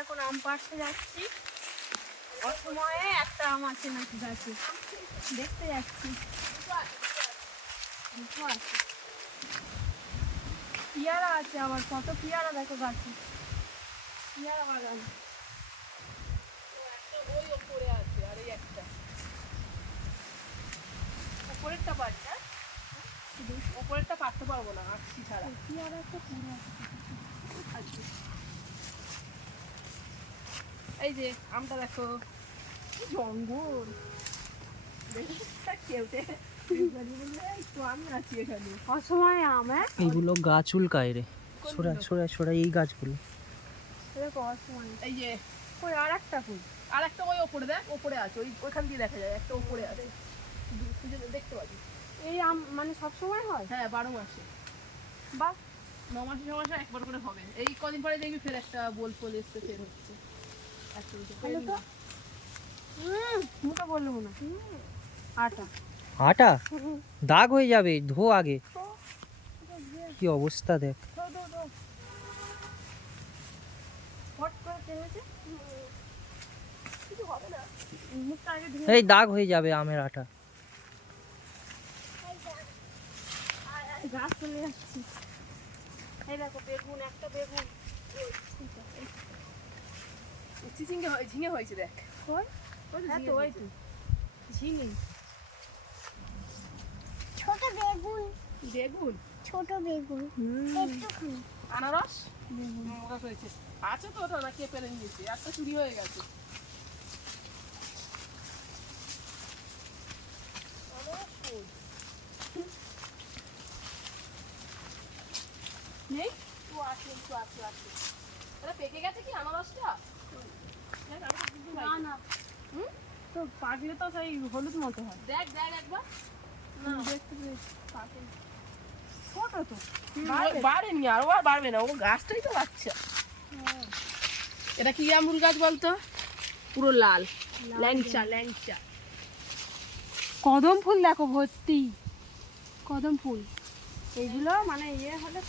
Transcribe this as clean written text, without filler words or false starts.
এখন আম পাড়তে যাচ্ছি। অসময়ে একটা আম আছে নাকি গাছে, দেখতে যাচ্ছি। দুটো আছে, পিয়ারা আছে আবার, কত পিয়ারা দেখো গাছে, পিয়ারা বাগান। ওই ওপরে আছে আর এই একটা ওপরেরটা পারি না, ওপরেরটা পারতে পারবো না আটছি ছাড়া। পিয়ারা একটা পুরো আছে। এই যে আমটা দেখো, কি জঙ্গল কেউতে একটু আমি আছি এখানে। অসময়ে আম। এইগুলো গাছ উল্কায় রে, ছোড়া ছোড়া ছোড়া এই গাছগুলো। দেখো অসময়ে। এই যে ওই আর একটা ফুল, আর একটা ওই ওপরে দেখ, ওপরে আছে, ওইখান দিয়ে দেখা যায় একটা ওপরে আছে, তুই যে দেখতে পাবি। এই আম মানে সবসময় হয়? হ্যাঁ 12 মাসে, বা 9 মাসে 6 মাসে একবার করে হবে। এই কদিন পরে দেখবি ফের একটা বোল ফল এসছে, ফের হচ্ছে একটা দুটো। ভালো তো। মুখে বললো না আটা। আটা দাগ হয়ে যাবে, ধো আগে। কি অবস্থা দেখ। হট করে টেনেছে, কিছু হবে না। মুখটা আগে ধুয়ে। এই দাগ হয়ে যাবে আমের আটা। গাছ চলে যাচ্ছি। এই দেখো বেগুন, একটা বেগুন। ঝিঙে হয়েছে দেখ। কই? ওই তো হ্যাঁ ঝিঙে তো ওই দিয়েছে। তো ঝিঙে। ছোট বেগুন, বেগুন, ছোট বেগুন একটুখানি। আনারস মোটা হয়েছে, আছে তো ওটা না, কে পেরে নিয়েছে, একটা চুরি হয়ে গেছে। আনারস কই? নেই? একটু আছে। এটা পেকে গেছে কি আনারসটা? দেখ, আমি তো বুঝতে না পারিনি। না, হুম? তো পাকলে তো সেই হলুদ মতো হয়। দেখ একবার। না দেখতে পেয়েছি পাকে। ছোট তো বাড়েনি, আরো আর বাড়বে না, ও গাছটাই তো বাচ্চা। এটা কি আমরুল গাছ বলতো? পুরো লাল, ল্যাংচা। কদম ফুল দেখো ভর্তি, কদম ফুল। এইগুলো মানে ইয়ে হলে